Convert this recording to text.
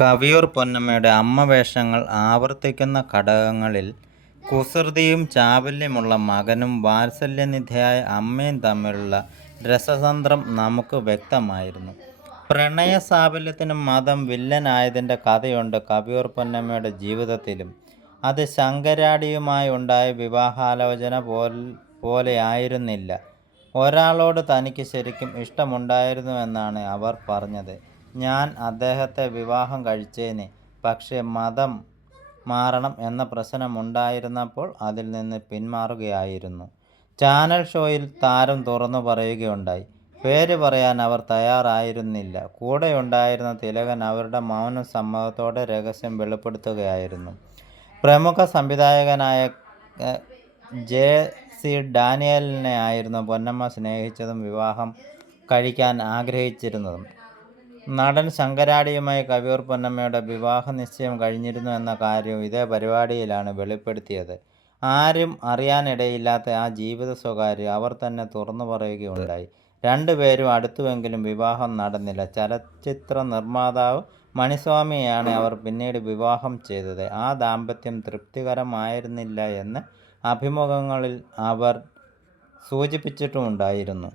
കവിയൂർ പൊന്നമ്മയുടെ അമ്മവേഷങ്ങൾ ആവർത്തിക്കുന്ന ഘടകങ്ങളിൽ കുസൃതിയും ചാബല്യമുള്ള മകനും വാത്സല്യനിധിയായ അമ്മയും തമ്മിലുള്ള രസതന്ത്രം നമുക്ക് വ്യക്തമായിരുന്നു. പ്രണയസാഫല്യത്തിന് മദം വില്ലനായതിൻ്റെ കഥയുണ്ട് കവിയൂർ പൊന്നമ്മയുടെ ജീവിതത്തിലും. അത് ശങ്കരാടിയുമായി ഉണ്ടായ വിവാഹാലോചന പോലെയായിരുന്നില്ല. ഒരാളോട് തനിക്ക് ശരിക്കും ഇഷ്ടമുണ്ടായിരുന്നുവെന്നാണ് അവർ പറഞ്ഞത്. ഞാൻ അദ്ദേഹത്തെ വിവാഹം കഴിച്ചേനെ, പക്ഷേ മതം മാറണം എന്ന പ്രശ്നമുണ്ടായിരുന്നപ്പോൾ അതിൽ നിന്ന് പിന്മാറുകയായിരുന്നു. ചാനൽ ഷോയിൽ താരം തുറന്നു പറയുകയുണ്ടായി. പേര് പറയാൻ അവർ തയ്യാറായിരുന്നില്ല. കൂടെയുണ്ടായിരുന്ന തിലകൻ അവരുടെ മൗന സമ്മതത്തോടെ രഹസ്യം വെളിപ്പെടുത്തുകയായിരുന്നു. പ്രമുഖ സംവിധായകനായ ജെ.സി. ഡാനിയലിനെയായിരുന്നു പൊന്നമ്മ സ്നേഹിച്ചതും വിവാഹം കഴിക്കാൻ ആഗ്രഹിച്ചിരുന്നതും. നടൻ ശങ്കരാടിയുമായി കവിയൂർ പൊന്നമ്മയുടെ വിവാഹ നിശ്ചയം കഴിഞ്ഞിരുന്നു എന്ന കാര്യവും ഇതേ പരിപാടിയിലാണ് വെളിപ്പെടുത്തിയത്. ആരും അറിയാനിടയില്ലാത്ത ആ ജീവിത സ്വകാര്യം അവർ തന്നെ തുറന്നു പറയുകയുണ്ടായി. രണ്ടുപേരും അടുത്തുവെങ്കിലും വിവാഹം നടന്നില്ല. ചലച്ചിത്ര നിർമ്മാതാവ് മണിസ്വാമിയെയാണ് അവർ പിന്നീട് വിവാഹം ചെയ്തത്. ആ ദാമ്പത്യം തൃപ്തികരമായിരുന്നില്ല എന്ന് അഭിമുഖങ്ങളിൽ അവർ സൂചിപ്പിച്ചിട്ടുമുണ്ടായിരുന്നു.